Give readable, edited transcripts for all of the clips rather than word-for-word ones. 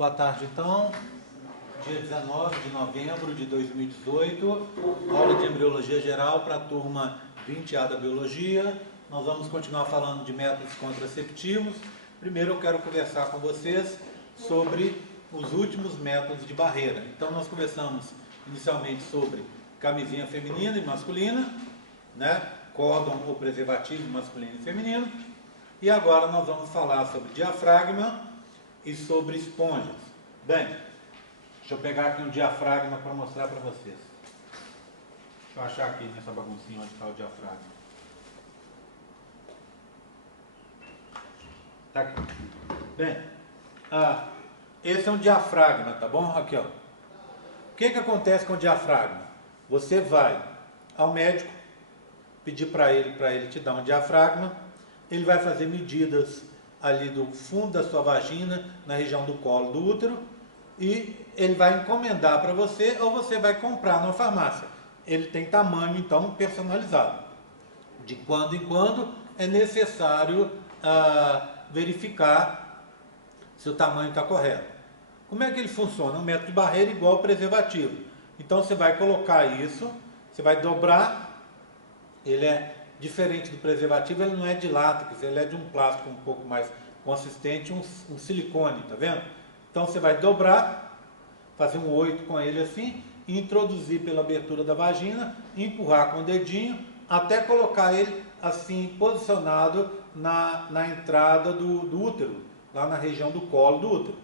Boa tarde, então. Dia 19 de novembro de 2018, aula de embriologia geral para a turma 20A da biologia. Nós vamos continuar falando de métodos contraceptivos. Primeiro eu quero conversar com vocês sobre os últimos métodos de barreira. Então nós conversamos inicialmente sobre camisinha feminina e masculina, né? Córdon ou preservativo masculino e feminino. E agora nós vamos falar sobre diafragma e sobre esponjas. Bem, deixa eu pegar aqui um diafragma para mostrar para vocês. Deixa eu achar aqui nessa baguncinha onde está o diafragma. Tá aqui. Bem, esse é um diafragma, tá bom? Aqui, ó. O que acontece com o diafragma? Você vai ao médico, pedir para ele te dar um diafragma, ele vai fazer medidas ali do fundo da sua vagina, na região do colo do útero, e ele vai encomendar para você ou você vai comprar na farmácia. Ele tem tamanho, então, personalizado. De quando em quando é necessário verificar se o tamanho está correto. Como é que ele funciona? Um método de barreira igual ao preservativo. Então você vai colocar isso, você vai dobrar, ele é diferente do preservativo, ele não é de látex, ele é de um plástico um pouco mais consistente, um silicone, tá vendo? Então você vai dobrar, fazer um 8 com ele assim, e introduzir pela abertura da vagina, empurrar com o dedinho, até colocar ele assim posicionado na entrada do útero, lá na região do colo do útero.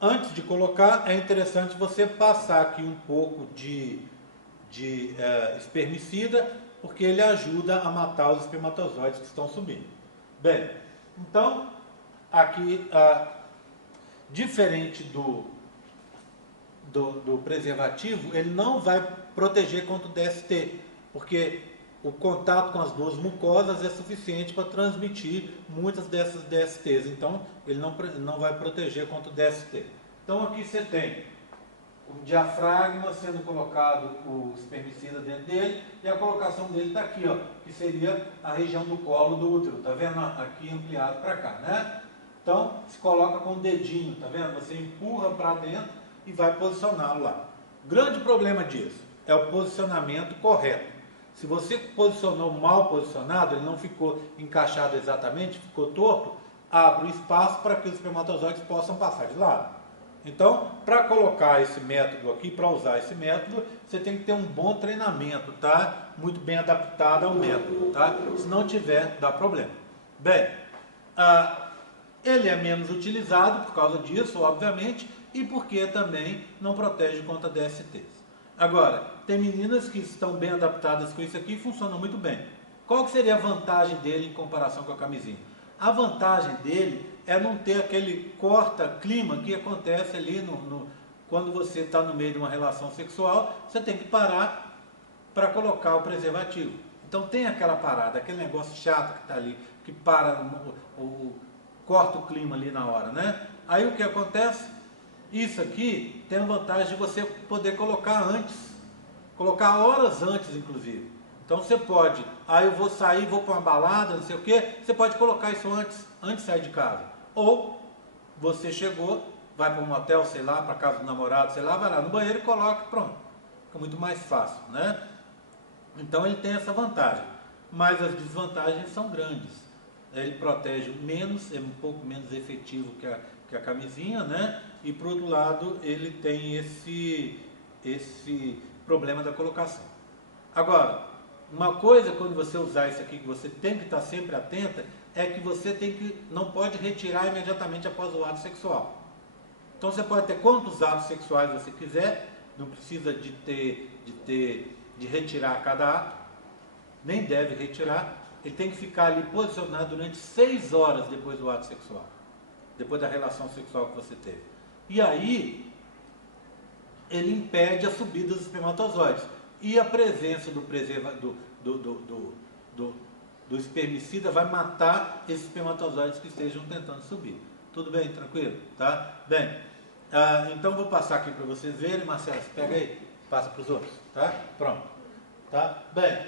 Antes de colocar, é interessante você passar aqui um pouco de espermicida, porque ele ajuda a matar os espermatozoides que estão subindo. Bem, então, aqui, diferente do preservativo, ele não vai proteger contra o DST, porque o contato com as duas mucosas é suficiente para transmitir muitas dessas DSTs, então ele não vai proteger contra o DST. Então aqui você tem o diafragma sendo colocado o espermicida dentro dele, e a colocação dele está aqui, ó, que seria a região do colo do útero, tá vendo? Aqui ampliado para cá, né? Então, se coloca com o dedinho, tá vendo? Você empurra para dentro e vai posicioná-lo lá. O grande problema disso é o posicionamento correto. Se você posicionou mal posicionado, ele não ficou encaixado exatamente, ficou torto, abre o espaço para que os espermatozoides possam passar de lado. Então, para colocar esse método aqui, para usar esse método, você tem que ter um bom treinamento, tá? Muito bem adaptado ao método, tá? Se não tiver, dá problema. Bem, ele é menos utilizado por causa disso, obviamente, e porque também não protege contra DSTs. Agora, tem meninas que estão bem adaptadas com isso aqui e funcionam muito bem. Qual que seria a vantagem dele em comparação com a camisinha? A vantagem dele é não ter aquele corta-clima que acontece ali quando você está no meio de uma relação sexual, você tem que parar para colocar o preservativo. Então tem aquela parada, aquele negócio chato que está ali, que para, corta o clima ali na hora, né? Aí o que acontece? Isso aqui tem a vantagem de você poder colocar antes, colocar horas antes, inclusive. Então você pode, eu vou sair, vou para uma balada, não sei o que, você pode colocar isso antes de sair de casa. Ou você chegou, vai para um motel, sei lá, para casa do namorado, sei lá, vai lá no banheiro e coloca, pronto. Fica muito mais fácil, né? Então ele tem essa vantagem, mas as desvantagens são grandes. Ele protege menos, é um pouco menos efetivo que a camisinha, né? E por outro lado, ele tem esse problema da colocação. Agora, uma coisa quando você usar isso aqui que você tem que estar sempre atenta é que você não pode retirar imediatamente após o ato sexual. Então você pode ter quantos atos sexuais você quiser, não precisa de retirar cada ato, nem deve retirar. Ele tem que ficar ali posicionado durante 6 horas depois do ato sexual, depois da relação sexual que você teve. E aí, ele impede a subida dos espermatozoides. E a presença do espermicida vai matar esses espermatozoides que estejam tentando subir. Tudo bem? Tranquilo? Tá? Bem, então vou passar aqui para vocês verem. Marcelo, você pega aí, passa para os outros. Tá? Pronto. Tá? Bem,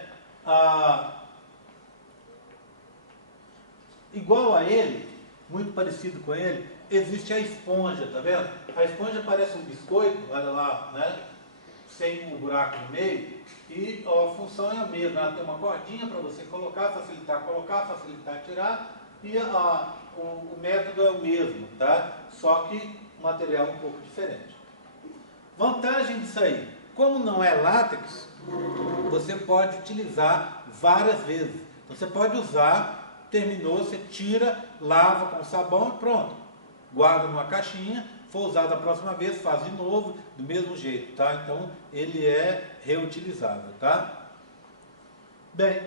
igual a ele, muito parecido com ele, existe a esponja, tá vendo? A esponja parece um biscoito, olha lá, né? Sem um buraco no meio, e a função é a mesma, ela tem uma cordinha para você colocar, facilitar tirar, e o método é o mesmo, tá? Só que o material é um pouco diferente. Vantagem disso aí, como não é látex, você pode utilizar várias vezes. Então, você pode usar, terminou, você tira, lava com sabão e pronto. Guarda numa caixinha, for usado a próxima vez, faz de novo, do mesmo jeito, tá? Então, ele é reutilizável, tá? Bem,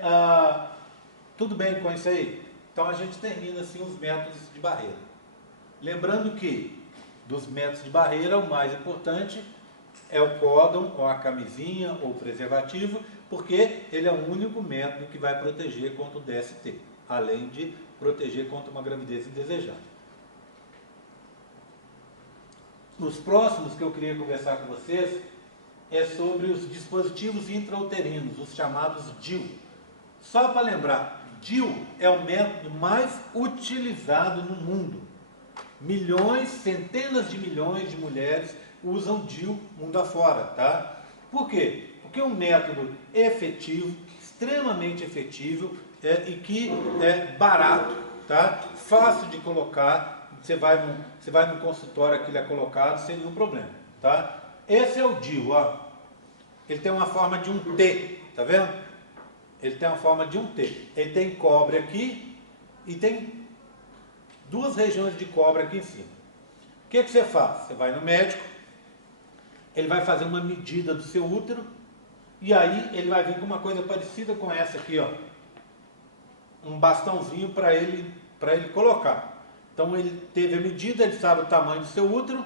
tudo bem com isso aí? Então, a gente termina assim os métodos de barreira. Lembrando que, dos métodos de barreira, o mais importante é o córdon, ou a camisinha, ou o preservativo, porque ele é o único método que vai proteger contra o DST, além de proteger contra uma gravidez indesejada. Os próximos que eu queria conversar com vocês é sobre os dispositivos intrauterinos, os chamados DIU. Só para lembrar, DIU é o método mais utilizado no mundo. Milhões, centenas de milhões de mulheres usam DIU mundo afora, tá? Por quê? Porque é um método efetivo, extremamente efetivo e que é barato, tá? Fácil de colocar, você vai no consultório que ele é colocado sem nenhum problema, tá? Esse é o DIU, ó. Ele tem uma forma de um T, tá vendo? Ele tem uma forma de um T. Ele tem cobre aqui e tem duas regiões de cobre aqui em cima. O que você faz? Você vai no médico, ele vai fazer uma medida do seu útero e aí ele vai vir com uma coisa parecida com essa aqui, ó. Um bastãozinho para ele colocar. Então ele teve a medida, ele sabe o tamanho do seu útero,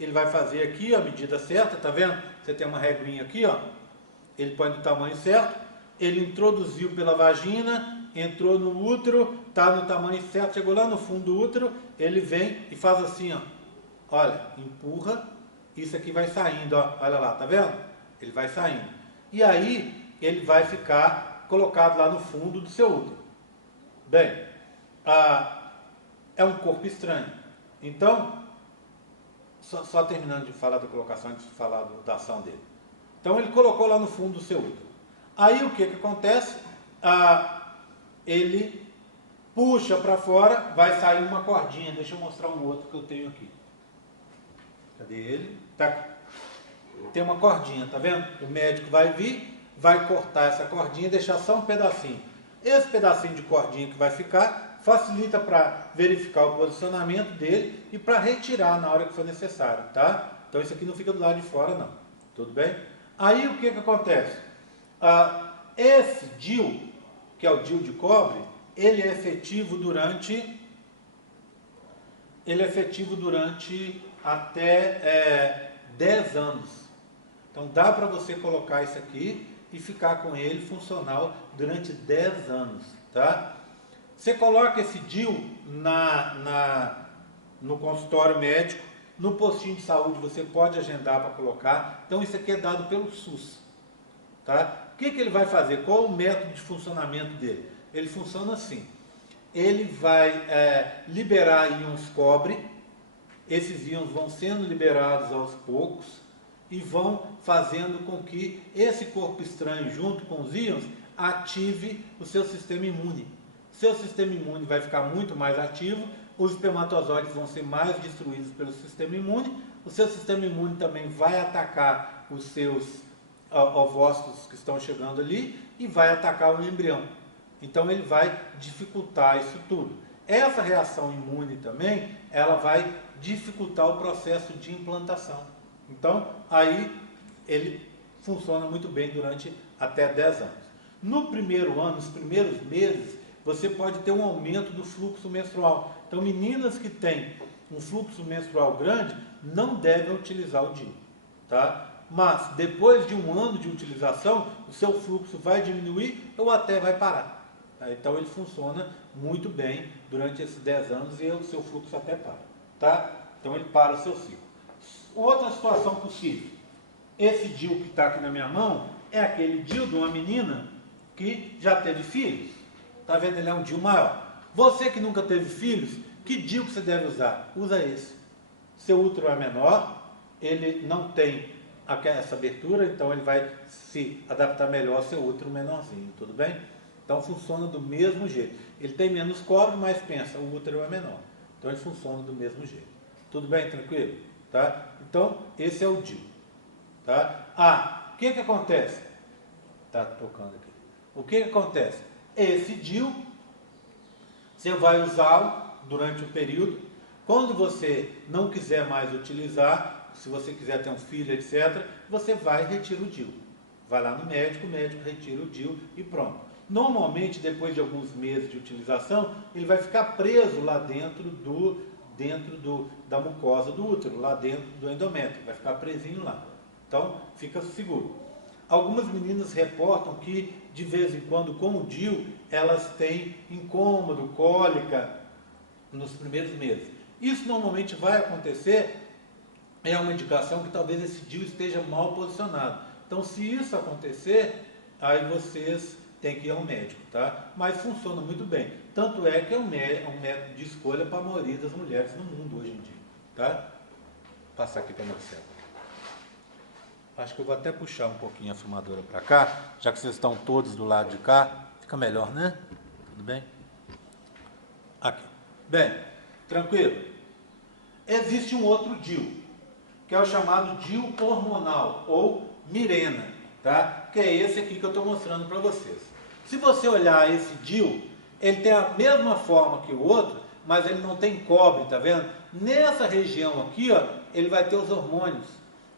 ele vai fazer aqui ó, a medida certa, tá vendo? Você tem uma reguinha aqui, ó. Ele põe no tamanho certo, ele introduziu pela vagina, entrou no útero, tá no tamanho certo, chegou lá no fundo do útero, ele vem e faz assim, ó. Olha, empurra, isso aqui vai saindo, ó. Olha lá, tá vendo? Ele vai saindo. E aí, ele vai ficar colocado lá no fundo do seu útero. Bem, é um corpo estranho. Então, só terminando de falar da colocação, antes de falar da ação dele. Então, ele colocou lá no fundo do seu útero. Aí, o que acontece? Ele puxa para fora, vai sair uma cordinha. Deixa eu mostrar um outro que eu tenho aqui. Cadê ele? Tá. Tem uma cordinha, tá vendo? O médico vai vir, vai cortar essa cordinha e deixar só um pedacinho. Esse pedacinho de cordinha que vai ficar, facilita para verificar o posicionamento dele e para retirar na hora que for necessário, tá? Então isso aqui não fica do lado de fora não, tudo bem? Aí o que acontece? Esse DIU, que é o DIU de cobre, ele é efetivo durante até 10 anos. Então dá para você colocar isso aqui e ficar com ele funcional durante 10 anos, tá? Você coloca esse DIU no consultório médico, no postinho de saúde você pode agendar para colocar. Então isso aqui é dado pelo SUS, tá? O que ele vai fazer? Qual o método de funcionamento dele? Ele funciona assim. Ele vai liberar íons cobre. Esses íons vão sendo liberados aos poucos e vão fazendo com que esse corpo estranho, junto com os íons, ative o seu sistema imune. Seu sistema imune vai ficar muito mais ativo, os espermatozoides vão ser mais destruídos pelo sistema imune, o seu sistema imune também vai atacar os seus ovócitos que estão chegando ali e vai atacar o embrião. Então ele vai dificultar isso tudo. Essa reação imune também, ela vai dificultar o processo de implantação. Então, aí ele funciona muito bem durante até 10 anos. No primeiro ano, nos primeiros meses, você pode ter um aumento do fluxo menstrual. Então, meninas que têm um fluxo menstrual grande, não devem utilizar o DIU, tá? Mas, depois de um ano de utilização, o seu fluxo vai diminuir ou até vai parar. Tá? Então, ele funciona muito bem durante esses 10 anos e o seu fluxo até para. Tá? Então, ele para o seu ciclo. Outra situação possível. Esse DIU que está aqui na minha mão é aquele DIU de uma menina que já teve filhos. Está vendo? Ele é um DIU maior. Você que nunca teve filhos, Que DIU que você deve usar? Usa esse. Seu útero é menor, ele não tem essa abertura, então ele vai se adaptar melhor ao seu útero menorzinho, tudo bem? Então funciona do mesmo jeito. Ele tem menos cobre, mas pensa, o útero é menor. Então ele funciona do mesmo jeito. Tudo bem? Tranquilo? Tá? Então esse é o DIU. Tá? O que acontece? Tá tocando aqui. O que acontece? Esse DIU, você vai usá-lo durante o período. Quando você não quiser mais utilizar, se você quiser ter um filho, etc., você vai e retira o DIU. Vai lá no médico, o médico retira o DIU e pronto. Normalmente, depois de alguns meses de utilização, ele vai ficar preso lá dentro da mucosa do útero, lá dentro do endométrio, vai ficar presinho lá. Então, fica seguro. Algumas meninas reportam que, de vez em quando, com o DIU, elas têm incômodo, cólica, nos primeiros meses. Isso normalmente vai acontecer, é uma indicação que talvez esse DIU esteja mal posicionado. Então, se isso acontecer, aí vocês têm que ir ao médico, tá? Mas funciona muito bem. Tanto é que é um método de escolha para a maioria das mulheres no mundo hoje em dia, tá? Vou passar aqui para a Marcela. Acho que eu vou até puxar um pouquinho a filmadora para cá, já que vocês estão todos do lado de cá, fica melhor, né? Tudo bem? Aqui. Bem, tranquilo? Existe um outro DIU, que é o chamado DIU hormonal, ou Mirena, tá? Que é esse aqui que eu estou mostrando para vocês. Se você olhar esse DIU, ele tem a mesma forma que o outro, mas ele não tem cobre, tá vendo? Nessa região aqui, ó, ele vai ter os hormônios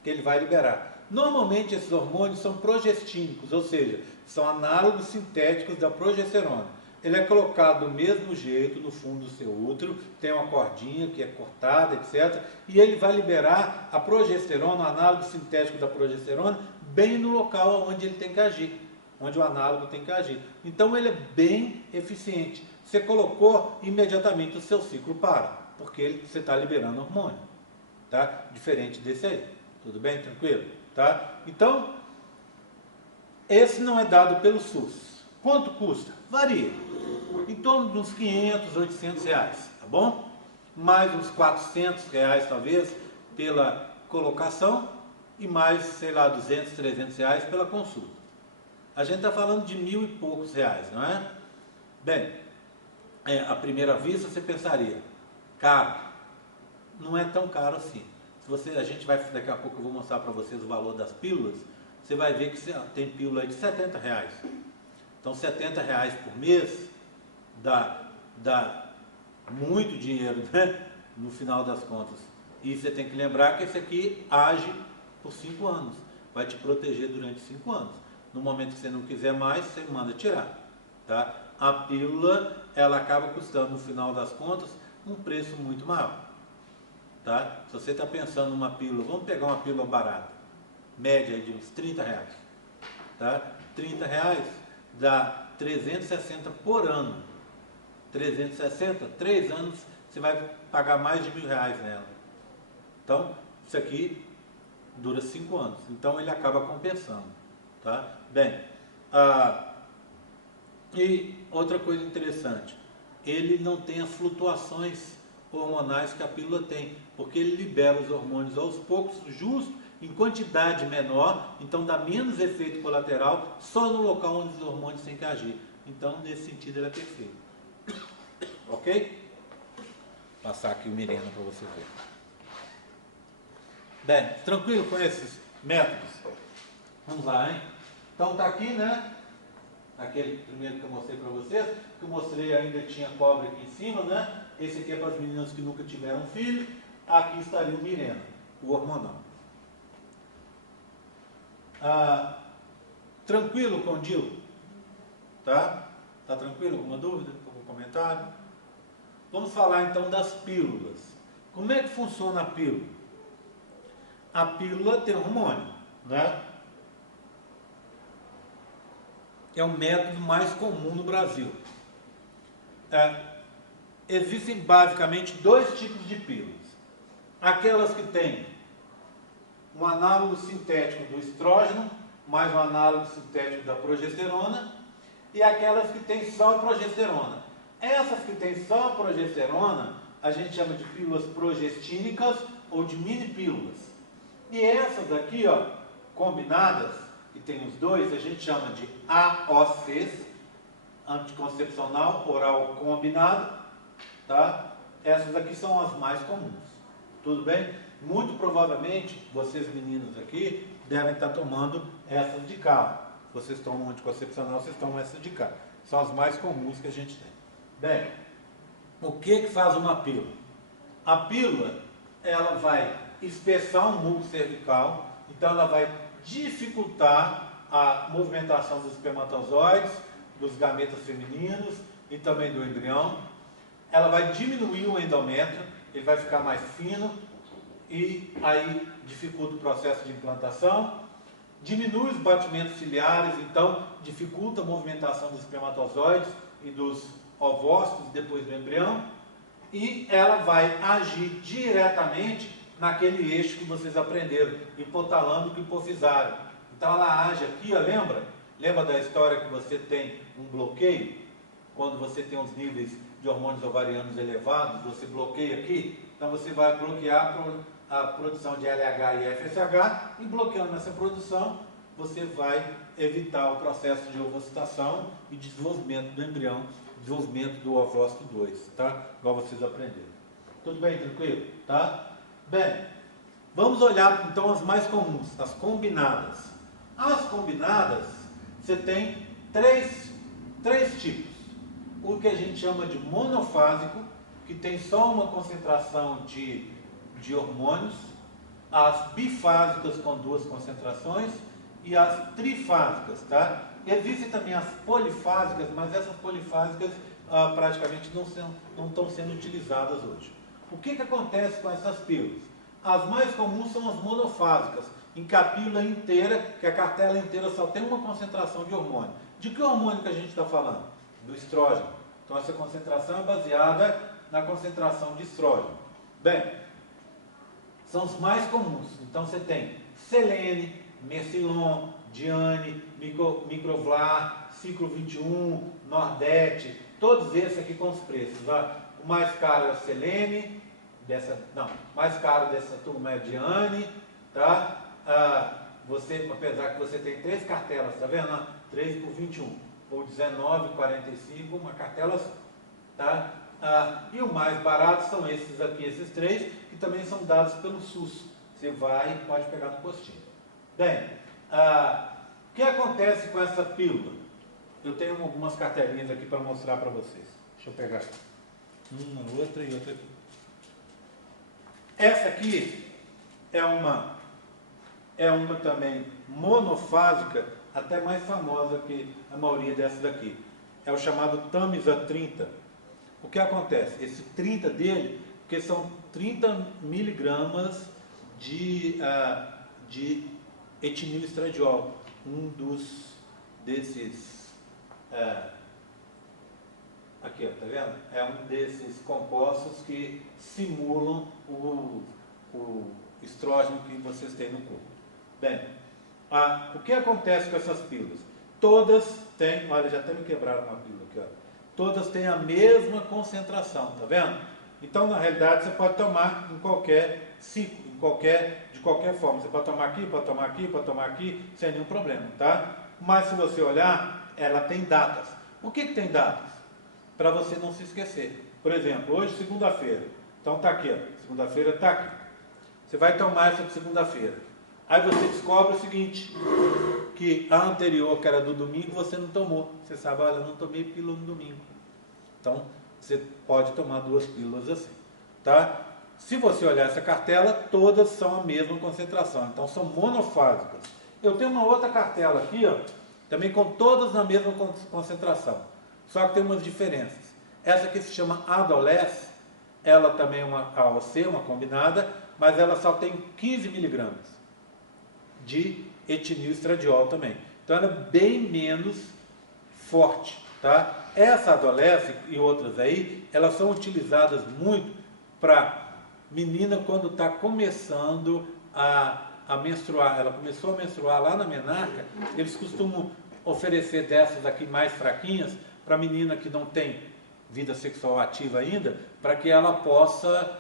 que ele vai liberar. Normalmente esses hormônios são progestínicos, ou seja, são análogos sintéticos da progesterona. Ele é colocado do mesmo jeito no fundo do seu útero, tem uma cordinha que é cortada, etc. E ele vai liberar a progesterona, o análogo sintético da progesterona, bem no local onde ele tem que agir, onde o análogo tem que agir. Então ele é bem eficiente. Você colocou, imediatamente o seu ciclo para, porque você está liberando hormônio, tá? Diferente desse aí. Tudo bem? Tranquilo? Tá? Então, esse não é dado pelo SUS. Quanto custa? Varia. Em torno de uns 500, 800 reais, tá bom? Mais uns 400 reais, talvez, pela colocação e mais, sei lá, 200, 300 reais pela consulta. A gente está falando de 1.000 e poucos reais, não é? Bem, à primeira vista você pensaria, caro. Não é tão caro assim. A gente vai, daqui a pouco eu vou mostrar para vocês o valor das pílulas, você vai ver que tem pílula aí de 70 reais. Então 70 reais por mês dá muito dinheiro, né? No final das contas. E você tem que lembrar que esse aqui age por 5 anos. Vai te proteger durante 5 anos. No momento que você não quiser mais, você manda tirar. Tá? A pílula, ela acaba custando, no final das contas, um preço muito maior. Tá? Se você está pensando numa pílula, vamos pegar uma pílula barata, média de uns 30 reais. Tá? 30 reais dá 360 por ano. 360, 3 anos, você vai pagar mais de 1.000 reais nela. Então, isso aqui dura 5 anos. Então, ele acaba compensando. Tá? Bem, e outra coisa interessante, ele não tem as flutuações hormonais que a pílula tem, porque ele libera os hormônios aos poucos, justo em quantidade menor, então dá menos efeito colateral só no local onde os hormônios têm que agir. Então, nesse sentido, ele é perfeito. Ok? Vou passar aqui o Mirena para você ver. Bem, tranquilo com esses métodos? Vamos lá, hein? Então tá aqui, né? Aquele primeiro que eu mostrei para vocês, que eu mostrei ainda tinha cobre aqui em cima, né? Esse aqui é para as meninas que nunca tiveram filho. Aqui estaria o Mirena, o hormonal. Tranquilo com o DIU? Tá? Tá tranquilo? Alguma dúvida? Algum comentário? Vamos falar então das pílulas. Como é que funciona a pílula? A pílula tem hormônio, né? É o método mais comum no Brasil. Existem basicamente 2 tipos de pílulas. Aquelas que têm um análogo sintético do estrógeno, mais um análogo sintético da progesterona, e aquelas que têm só a progesterona. Essas que têm só a progesterona, a gente chama de pílulas progestínicas ou de mini pílulas. E essas aqui, ó, combinadas, que tem os dois, a gente chama de AOCs, anticoncepcional oral combinado, tá? Essas aqui são as mais comuns, tudo bem? Muito provavelmente, vocês meninos aqui, devem estar tomando essas de cá. Vocês tomam anticoncepcional, vocês tomam essas de cá. São as mais comuns que a gente tem. Bem, o que faz uma pílula? A pílula, ela vai espessar um músculo cervical, então ela vai dificultar a movimentação dos espermatozoides, dos gametas femininos e também do embrião. Ela vai diminuir o endométrio, ele vai ficar mais fino e aí dificulta o processo de implantação. Diminui os batimentos ciliares, então dificulta a movimentação dos espermatozoides e dos ovócitos depois do embrião. E ela vai agir diretamente naquele eixo que vocês aprenderam, hipotalâmico e hipofisário. Então ela age aqui, ó, lembra? Lembra da história que você tem um bloqueio? Quando você tem os níveis de hormônios ovarianos elevados, você bloqueia aqui, então você vai bloquear a produção de LH e FSH, e bloqueando essa produção, você vai evitar o processo de ovocitação e desenvolvimento do embrião, desenvolvimento do ovócito 2, tá? Igual vocês aprenderam. Tudo bem, tranquilo? Tá? Bem, vamos olhar então as mais comuns, as combinadas. As combinadas, você tem três tipos. O que a gente chama de monofásico, que tem só uma concentração de hormônios, as bifásicas com duas concentrações e as trifásicas, tá? Existem também as polifásicas, mas essas polifásicas praticamente não estão sendo utilizadas hoje. O que acontece com essas pílulas? As mais comuns são as monofásicas, em que a pílula inteira, que a cartela inteira só tem uma concentração de hormônio. De que hormônio que a gente está falando? Do estrógeno. Então essa concentração é baseada na concentração de estrógeno. Bem, são os mais comuns. Então você tem Selene, Mercilon, Diane, Microvlar, Ciclo 21, Nordete, todos esses aqui com os preços. Tá? O mais caro é o Selene, mais caro dessa turma é a Diane, tá? Apesar que você tem 3 cartelas, tá vendo? 3 por 21, por 19,45, uma cartela só, tá? E o mais barato são esses aqui, esses 3, que também são dados pelo SUS. Você vai e pode pegar no postinho. Bem, o que acontece com essa pílula? Eu tenho algumas cartelinhas aqui para mostrar para vocês. Deixa eu pegar uma, outra e outra aqui. Essa aqui é uma também monofásica, até mais famosa que a maioria dessas daqui. É o chamado Tamisa 30. O que acontece? Esse 30 dele, porque são 30 miligramas de etilenoestradiol, desses aqui, ó, tá vendo? É um desses compostos que simulam o estrógeno que vocês têm no corpo. Bem, o que acontece com essas pílulas? Todas têm, olha, já até me quebraram uma pílula aqui, ó. Todas têm a mesma concentração, tá vendo? Então, na realidade, você pode tomar em qualquer ciclo, de qualquer forma. Você pode tomar aqui, pode tomar aqui, pode tomar aqui, sem nenhum problema, tá? Mas se você olhar, ela tem datas. O que tem datas? Para você não se esquecer. Por exemplo, hoje, segunda-feira. Então, tá aqui, ó. Segunda-feira tá aqui. Você vai tomar essa de segunda-feira. Aí você descobre o seguinte, que a anterior, que era do domingo, você não tomou. Você sabe, olha, eu não tomei pílula no domingo. Então, você pode tomar 2 pílulas assim, tá? Se você olhar essa cartela, todas são a mesma concentração. Então, são monofásicas. Eu tenho uma outra cartela aqui, ó, também com todas na mesma concentração. Só que tem umas diferenças. Essa aqui se chama Adolesce, ela também é uma AOC, uma combinada, mas ela só tem 15 miligramas de etilenoestradiol também. Então ela é bem menos forte, tá? Essa Adolesce e outras aí, elas são utilizadas muito para menina quando está começando a menstruar. Ela começou a menstruar lá na menarca, eles costumam oferecer dessas aqui mais fraquinhas para menina que não tem vida sexual ativa ainda, para que ela possa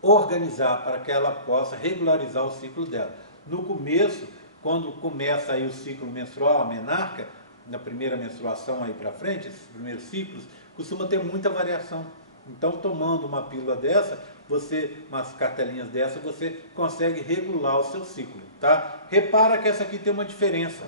organizar, para que ela possa regularizar o ciclo dela. No começo, quando começa aí o ciclo menstrual, a menarca, na primeira menstruação aí para frente, esses primeiros ciclos, costuma ter muita variação. Então, tomando uma pílula dessa, umas cartelinhas dessa, você consegue regular o seu ciclo, tá? Repara que essa aqui tem uma diferença.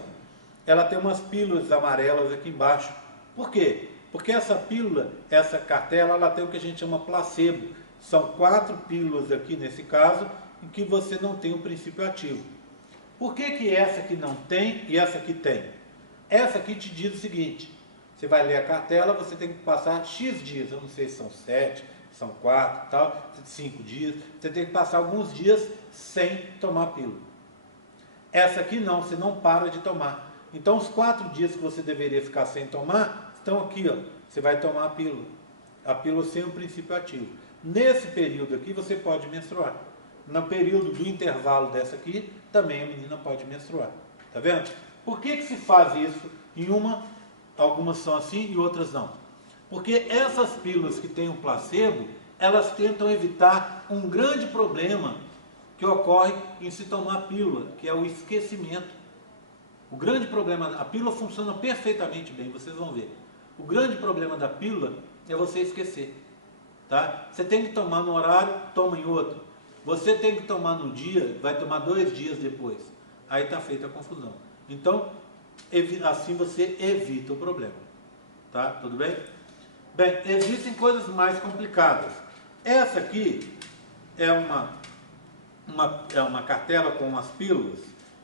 Ela tem umas pílulas amarelas aqui embaixo. Por quê? Porque essa pílula, essa cartela, ela tem o que a gente chama placebo. São 4 pílulas aqui, nesse caso, em que você não tem o princípio ativo. Por que essa aqui não tem e essa aqui tem? Essa aqui te diz o seguinte: você vai ler a cartela, você tem que passar X dias, eu não sei se são 7, são 4, tal, 5 dias, você tem que passar alguns dias sem tomar pílula. Essa aqui não, você não para de tomar. Então os 4 dias que você deveria ficar sem tomar, estão aqui, ó. Você vai tomar a pílula sem o princípio ativo. Nesse período aqui você pode menstruar. No período do intervalo dessa aqui, também a menina pode menstruar. Tá vendo? Por que se faz isso em algumas são assim e outras não? Porque essas pílulas que têm o placebo, elas tentam evitar um grande problema que ocorre em se tomar pílula, que é o esquecimento. O grande problema, a pílula funciona perfeitamente bem, vocês vão ver. O grande problema da pílula é você esquecer. Tá? Você tem que tomar no horário, toma em outro. Você tem que tomar no dia, vai tomar 2 dias depois. Aí está feita a confusão. Então, assim você evita o problema. Tá? Tudo bem? Bem, existem coisas mais complicadas. Essa aqui é uma cartela com umas pílulas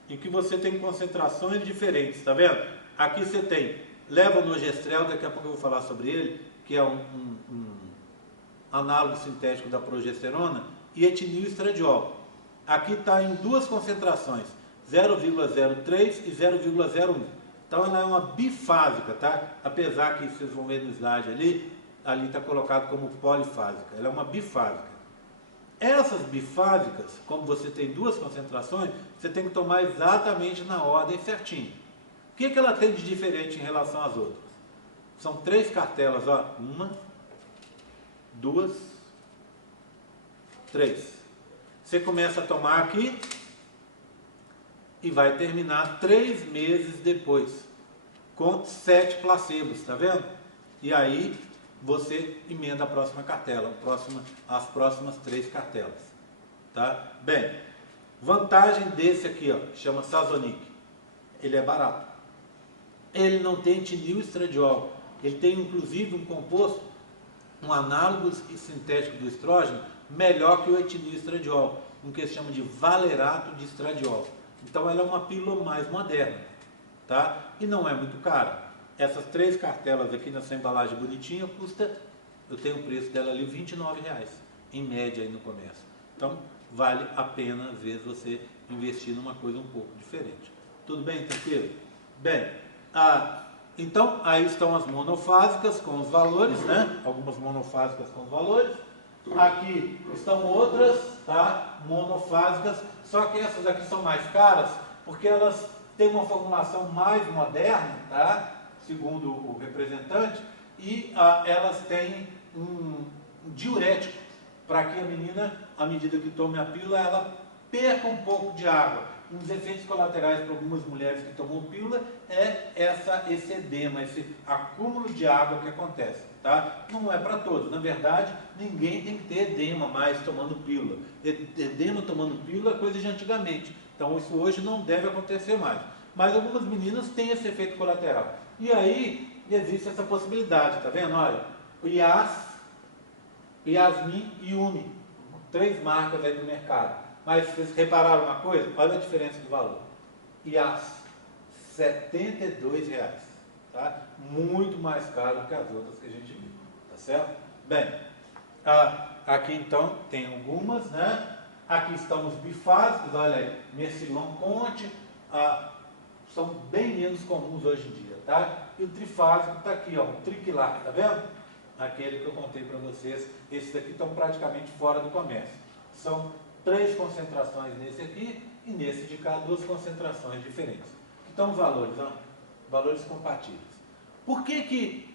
em que você tem concentrações diferentes, tá vendo? Aqui você tem levonorgestrel, daqui a pouco eu vou falar sobre ele, que é um análogo sintético da progesterona, e etinil estradiol. Aqui está em 2 concentrações, 0,03 e 0,01. Então ela é uma bifásica, tá? Apesar que vocês vão ver no slide ali está colocado como polifásica. Ela é uma bifásica. Essas bifásicas, como você tem 2 concentrações, você tem que tomar exatamente na ordem certinho. O que ela tem de diferente em relação às outras? São 3 cartelas, ó. 1, 2, 3. Você começa a tomar aqui e vai terminar 3 meses depois, com 7 placebos, tá vendo? E aí você emenda a próxima cartela, as próximas 3 cartelas, tá? Bem, vantagem desse aqui, ó, chama Sazonic. Ele é barato. Ele não tem etinil estradiol. Ele tem inclusive um composto, um análogo sintético do estrógeno, melhor que o etinil estradiol, um que se chama de valerato de estradiol. Então ela é uma pílula mais moderna, tá? E não é muito cara. Essas 3 cartelas aqui nessa embalagem bonitinha eu tenho o preço dela ali R$29, em média aí no comércio. Então vale a pena às vezes você investir numa coisa um pouco diferente. Tudo bem, tranquilo? Bem, então aí estão as monofásicas com os valores, né? Algumas monofásicas com os valores. Aqui estão outras, tá? Monofásicas, só que essas aqui são mais caras porque elas têm uma formulação mais moderna, tá? Segundo o representante, e elas têm um diurético para que a menina, à medida que tome a pílula, ela perca um pouco de água. Um dos efeitos colaterais para algumas mulheres que tomam pílula é esse edema, esse acúmulo de água que acontece, tá? Não é para todos. Na verdade, ninguém tem que ter edema mais tomando pílula. Edema tomando pílula é coisa de antigamente. Então isso hoje não deve acontecer mais. Mas algumas meninas têm esse efeito colateral. E aí existe essa possibilidade, tá vendo? Olha, o Yasmin e Umi, 3 marcas aí do mercado. Mas vocês repararam uma coisa? Olha a diferença do valor. Yas, R$72, tá? Muito mais caro que as outras que a gente viu, tá certo? Bem, aqui então tem algumas, né? Aqui estão os bifásicos, olha aí, Mercilon Conte, são bem menos comuns hoje em dia, tá? E o trifásico está aqui, ó, o triquilar, tá vendo? Aquele que eu contei para vocês, esses daqui estão praticamente fora do comércio. São 3 concentrações nesse aqui e nesse de cá 2 concentrações diferentes. Então valores, ó, valores compatíveis. Por que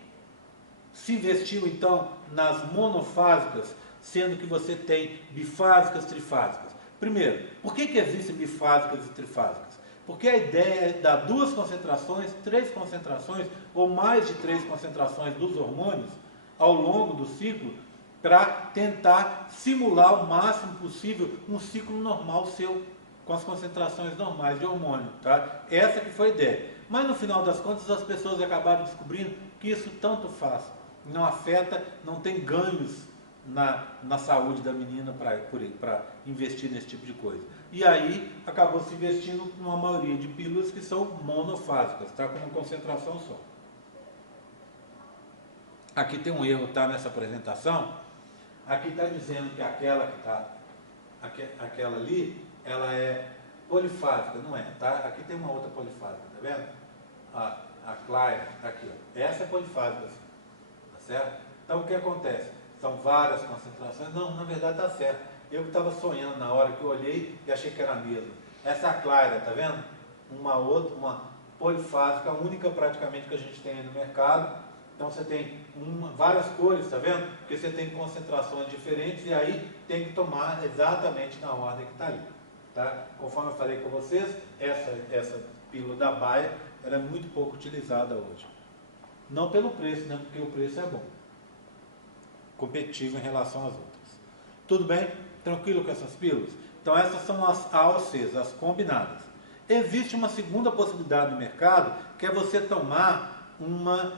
Se investiu então nas monofásicas, sendo que você tem bifásicas, trifásicas. Primeiro, por que existem bifásicas e trifásicas? Porque a ideia é dar 2 concentrações, 3 concentrações ou mais de 3 concentrações dos hormônios ao longo do ciclo para tentar simular o máximo possível um ciclo normal seu, com as concentrações normais de hormônio. Tá? Essa que foi a ideia. Mas no final das contas as pessoas acabaram descobrindo que isso tanto faz. Não afeta, não tem ganhos na saúde da menina para investir nesse tipo de coisa. E aí acabou se investindo numa maioria de pílulas que são monofásicas, tá? Com uma concentração só. Aqui tem um erro, tá? Nessa apresentação. Aqui está dizendo que aquela que tá, aquela ali, ela é polifásica, não é, tá? Aqui tem uma outra polifásica, tá vendo? A Clara, aqui, ó. Essa é polifásica, assim, tá certo? Então o que acontece? São várias concentrações. Não, na verdade está certo. Eu que estava sonhando na hora que eu olhei e achei que era a mesma. Essa é a Clara, tá vendo? Uma polifásica, a única praticamente que a gente tem aí no mercado. Então você tem várias cores, tá vendo? Porque você tem concentrações diferentes e aí tem que tomar exatamente na ordem que está ali. Tá? Conforme eu falei com vocês, essa pílula da Bayer, ela é muito pouco utilizada hoje. Não pelo preço, né? Porque o preço é bom. Competitivo em relação às outras. Tudo bem? Tranquilo com essas pílulas? Então essas são as AOCs, as combinadas. Existe uma segunda possibilidade no mercado, que é você tomar uma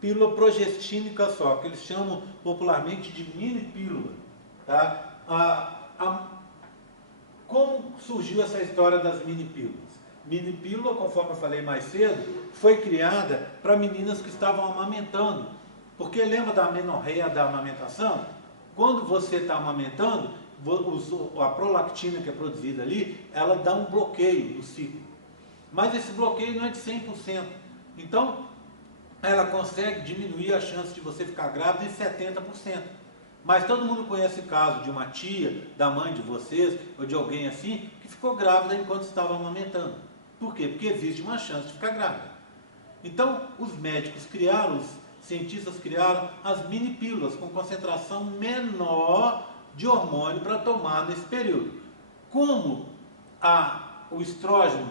pílula progestínica só, que eles chamam popularmente de mini pílula. Tá? Como surgiu essa história das mini pílulas? Mini pílula, conforme eu falei mais cedo, foi criada para meninas que estavam amamentando. Porque lembra da amenorreia da amamentação? Quando você está amamentando, a prolactina que é produzida ali, ela dá um bloqueio do ciclo. Mas esse bloqueio não é de 100%. Então, ela consegue diminuir a chance de você ficar grávida em 70%. Mas todo mundo conhece o caso de uma tia, da mãe de vocês, ou de alguém assim, que ficou grávida enquanto estava amamentando. Por quê? Porque existe uma chance de ficar grávida. Então, os médicos criaram, os cientistas criaram as mini pílulas com concentração menor de hormônio para tomar nesse período. Como o estrógeno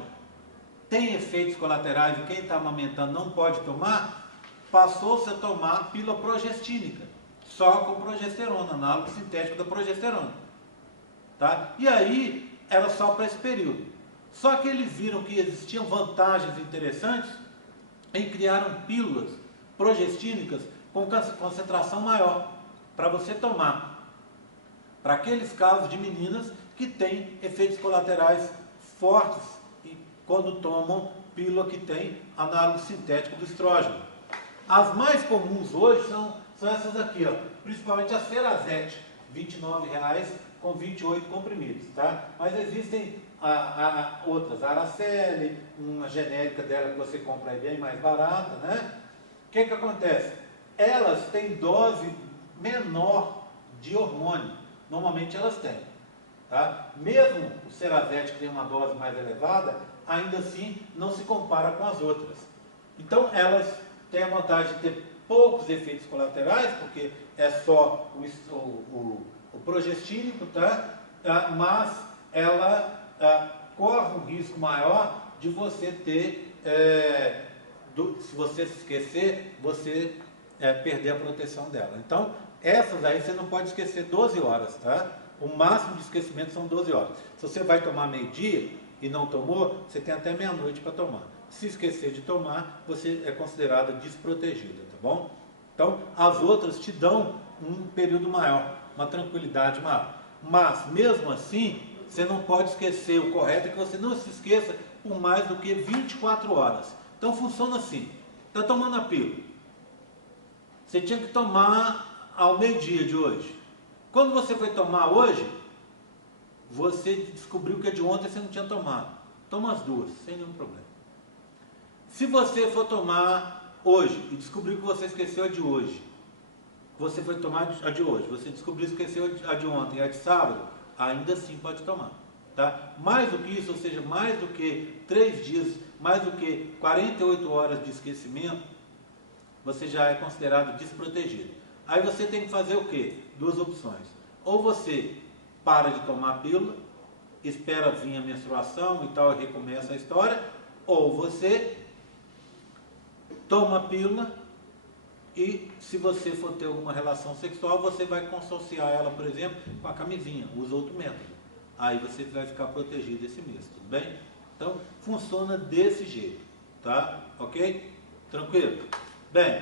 tem efeitos colaterais e quem está amamentando não pode tomar, passou-se a tomar pílula progestínica, só com progesterona, análogo sintético da progesterona. Tá? E aí, era só para esse período. Só que eles viram que existiam vantagens interessantes em criaram pílulas progestínicas com concentração maior, para você tomar. Para aqueles casos de meninas que têm efeitos colaterais fortes e quando tomam pílula que tem análogo sintético do estrógeno. As mais comuns hoje são essas aqui, ó, principalmente a Cerazette, R$ 29,00 com 28 comprimidos, tá? Mas existem outras, a Araceli, uma genérica dela que você compra aí bem mais barata, né? O que acontece? Elas têm dose menor de hormônio, normalmente elas têm, tá? Mesmo o Cerazette que tem uma dose mais elevada, ainda assim não se compara com as outras. Então elas têm a vantagem de ter poucos efeitos colaterais, porque é só o progestínico, tá? Mas ela corre um risco maior de você ter, se você se esquecer, você perder a proteção dela. Então, essas aí você não pode esquecer 12 horas, tá? O máximo de esquecimento são 12 horas. Se você vai tomar meio-dia e não tomou, você tem até meia-noite para tomar. Se esquecer de tomar, você é considerada desprotegida, tá bom? Então, as outras te dão um período maior, uma tranquilidade maior. Mas, mesmo assim, você não pode esquecer, o correto é que você não se esqueça por mais do que 24 horas. Então, funciona assim. Está tomando a pílula. Você tinha que tomar ao meio-dia de hoje. Quando você foi tomar hoje, você descobriu que a de ontem você não tinha tomado. Toma as duas, sem nenhum problema. Se você for tomar hoje e descobriu que você esqueceu a de hoje, você foi tomar a de hoje, você descobriu que esqueceu a de ontem e a de sábado, ainda assim pode tomar. Tá? Mais do que isso, ou seja, mais do que 3 dias, mais do que 48 horas de esquecimento, você já é considerado desprotegido. Aí você tem que fazer o quê? Duas opções. Ou você para de tomar a pílula, espera vir a menstruação e tal, e recomeça a história, ou você toma a pílula e, se você for ter alguma relação sexual, você vai consociar ela, por exemplo, com a camisinha, usa outro método. Aí você vai ficar protegido esse mês, tudo bem? Então, funciona desse jeito, tá? Ok? Tranquilo? Bem,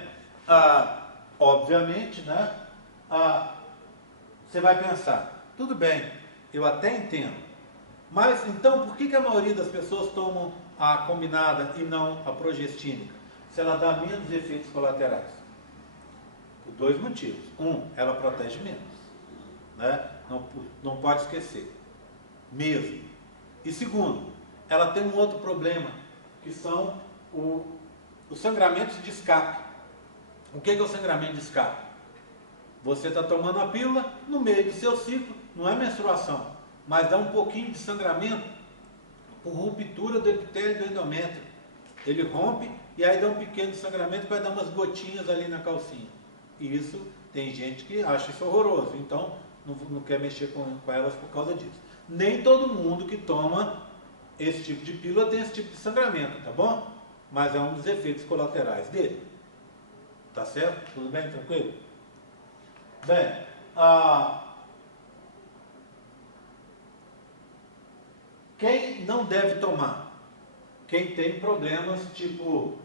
obviamente, né? Você vai pensar, tudo bem, eu até entendo, mas então por que a maioria das pessoas tomam a combinada e não a progestínica? Se ela dá menos efeitos colaterais? Por dois motivos. Um, ela protege menos, né? Não pode esquecer, mesmo. E segundo, ela tem um outro problema, que são os sangramentos de escape. O que é o sangramento de escape? Você está tomando a pílula, no meio do seu ciclo, não é menstruação, mas dá um pouquinho de sangramento por ruptura do epitélio do endométrio. Ele rompe e aí dá um pequeno sangramento que vai dar umas gotinhas ali na calcinha. E isso, tem gente que acha isso horroroso, então não quer mexer com elas por causa disso. Nem todo mundo que toma esse tipo de pílula tem esse tipo de sangramento, tá bom? Mas é um dos efeitos colaterais dele. Tá certo? Tudo bem? Tranquilo? Bem, quem não deve tomar? Quem tem problemas tipo,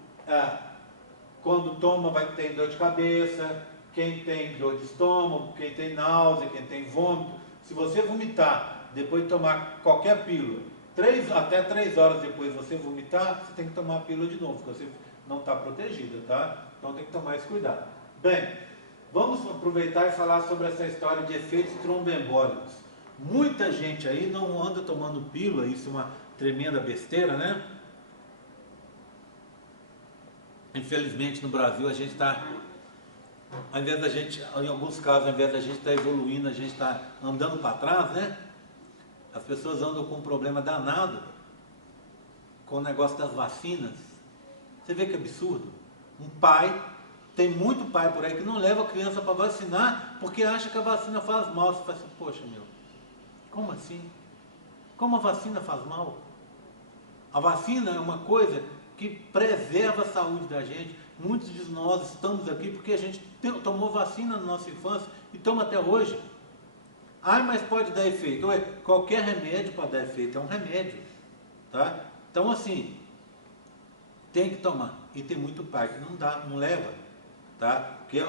quando toma vai ter dor de cabeça, quem tem dor de estômago, quem tem náusea, quem tem vômito. Se você vomitar depois de tomar qualquer pílula, até 3 horas depois você vomitar, você tem que tomar a pílula de novo, porque você não está protegida, tá? Então tem que tomar esse cuidado. Bem, vamos aproveitar e falar sobre essa história de efeitos tromboembólicos. Muita gente aí não anda tomando pílula, isso é uma tremenda besteira, né? Infelizmente no Brasil a gente está, ao invés da gente, em alguns casos, ao invés da gente estar evoluindo, a gente está andando para trás, né? As pessoas andam com um problema danado com o negócio das vacinas. Você vê que absurdo? Tem muito pai por aí que não leva a criança para vacinar porque acha que a vacina faz mal. Você fala assim, poxa meu, como assim? Como a vacina faz mal? A vacina é uma coisa que preserva a saúde da gente. Muitos de nós estamos aqui porque a gente tomou vacina na nossa infância e toma até hoje. Mas pode dar efeito. Qualquer remédio pode dar efeito, é um remédio. Tá? Então assim, tem que tomar. E tem muito pai que não leva. Tá? Porque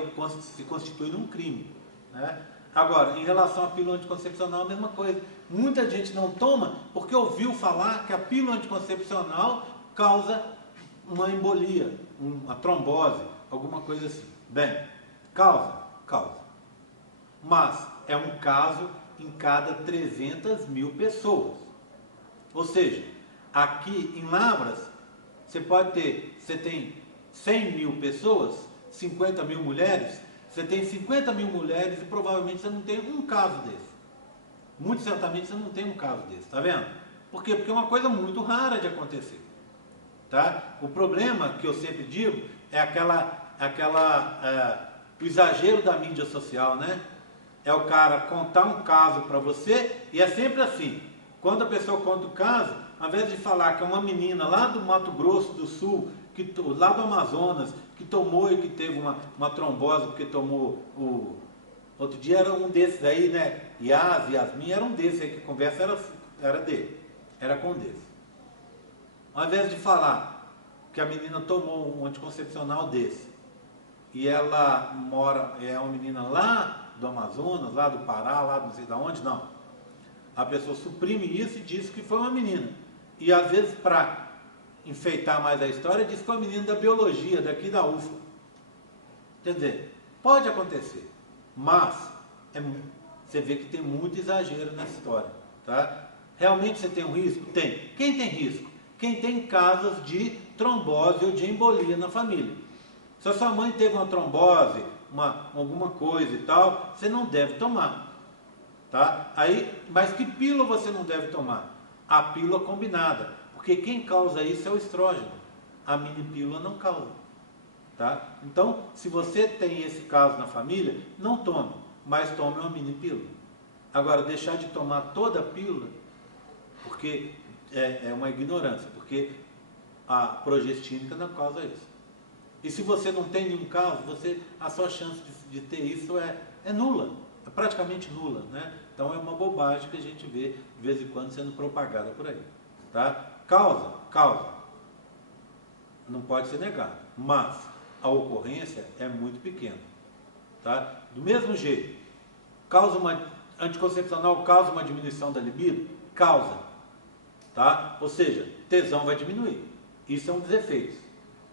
se constitui num crime. Né? Agora, em relação à pílula anticoncepcional, a mesma coisa. Muita gente não toma porque ouviu falar que a pílula anticoncepcional causa uma embolia, uma trombose, alguma coisa assim. Bem, causa. Mas é um caso em cada 300.000 pessoas. Ou seja, aqui em Lavras, você tem 100.000 pessoas, 50.000 mulheres, você tem 50.000 mulheres e provavelmente você não tem um caso desse. Muito certamente você não tem um caso desse, tá vendo? Por quê? Porque é uma coisa muito rara de acontecer. Tá? O problema que eu sempre digo é o exagero da mídia social, né? É o cara contar um caso para você e é sempre assim. Quando a pessoa conta o caso, ao invés de falar que é uma menina lá do Mato Grosso do Sul, lá do Amazonas, que tomou e que teve uma trombose porque tomou outro dia era um desses aí, né? Yasmin era um desses aí, que a conversa era dele, era com um desses. Ao invés de falar que a menina tomou um anticoncepcional desse, e ela é uma menina lá do Amazonas, lá do Pará, lá não sei de onde, não. A pessoa suprime isso e diz que foi uma menina. E às vezes, para enfeitar mais a história, diz que foi uma menina da biologia, daqui da UFA. Quer dizer, pode acontecer, mas você vê que tem muito exagero nessa história. Tá? Realmente você tem um risco? Tem. Quem tem risco? Quem tem casos de trombose ou de embolia na família. Se a sua mãe teve uma trombose, alguma coisa e tal, você não deve tomar. Tá? Mas que pílula você não deve tomar? A pílula combinada. Porque quem causa isso é o estrógeno. A mini pílula não causa. Tá? Então, se você tem esse caso na família, não tome, mas tome uma mini pílula. Agora, deixar de tomar toda a pílula, porque é uma ignorância, porque a progestínica não causa isso. E se você não tem nenhum caso, a sua chance de ter isso é nula, é praticamente nula, né? Então é uma bobagem que a gente vê de vez em quando sendo propagada por aí. Tá? Causa, não pode ser negado, mas a ocorrência é muito pequena. Tá? Do mesmo jeito, anticoncepcional causa uma diminuição da libido? Causa. Tá? Ou seja, tesão vai diminuir. Isso é um dos efeitos.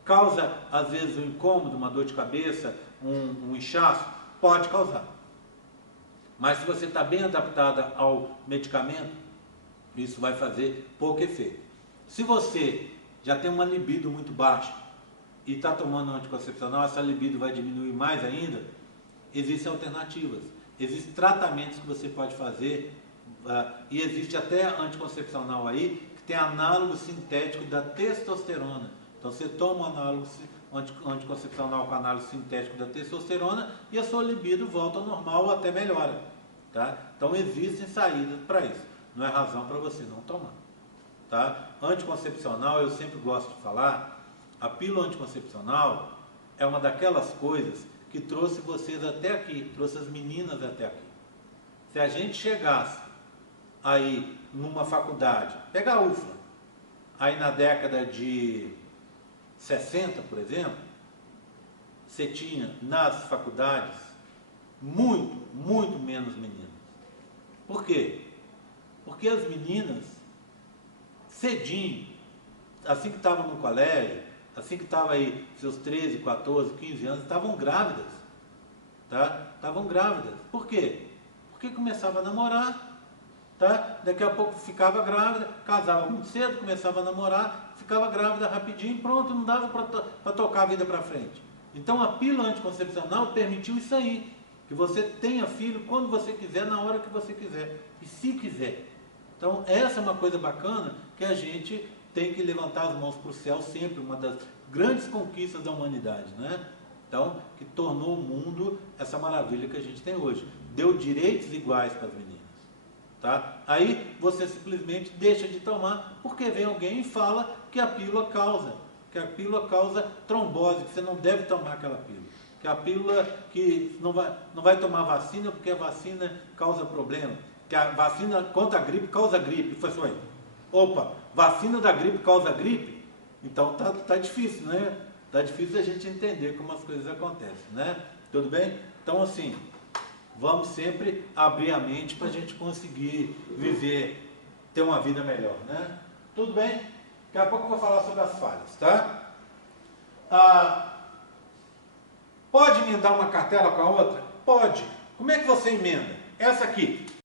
Causa, às vezes, um incômodo, uma dor de cabeça, um inchaço? Pode causar. Mas se você está bem adaptada ao medicamento, isso vai fazer pouco efeito. Se você já tem uma libido muito baixa e está tomando um anticoncepcional, essa libido vai diminuir mais ainda, existem alternativas. Existem tratamentos que você pode fazer, e existe até anticoncepcional aí, que tem análogo sintético da testosterona. Então você toma um análogo anticoncepcional com análogo sintético da testosterona e a sua libido volta ao normal ou até melhora. Tá? Então existem saídas para isso. Não é razão para você não tomar. Tá? Anticoncepcional, eu sempre gosto de falar, a pílula anticoncepcional é uma daquelas coisas que trouxe vocês até aqui, trouxe as meninas até aqui. Se a gente chegasse aí numa faculdade, pegar a UFLA, aí na década de 60, por exemplo, você tinha nas faculdades muito menos meninas. Por quê? Porque as meninas, cedinho, assim que estavam no colégio, assim que estavam aí seus 13, 14, 15 anos, estavam grávidas. Tá? Estavam grávidas. Por quê? Porque começava a namorar, tá? Daqui a pouco ficava grávida, casava muito cedo, começava a namorar, ficava grávida rapidinho, pronto, não dava para tocar a vida para frente. Então a pílula anticoncepcional permitiu isso aí, que você tenha filho quando você quiser, na hora que você quiser, e se quiser. Então essa é uma coisa bacana que a gente tem que levantar as mãos para o céu sempre, uma das grandes conquistas da humanidade, né? Então, que tornou o mundo essa maravilha que a gente tem hoje. Deu direitos iguais para as meninas. Tá? Aí você simplesmente deixa de tomar porque vem alguém e fala que a pílula causa trombose, que você não deve tomar aquela pílula. Que a pílula que não vai tomar vacina porque a vacina causa problema. Que a vacina contra a gripe causa gripe. Foi só aí. Opa, vacina da gripe causa gripe? Então tá difícil, né? Tá difícil a gente entender como as coisas acontecem, né? Tudo bem? Então, assim, vamos sempre abrir a mente para a gente conseguir viver, ter uma vida melhor, né? Tudo bem? Daqui a pouco eu vou falar sobre as falhas, tá? Pode emendar uma cartela com a outra? Pode. Como é que você emenda? Essa aqui.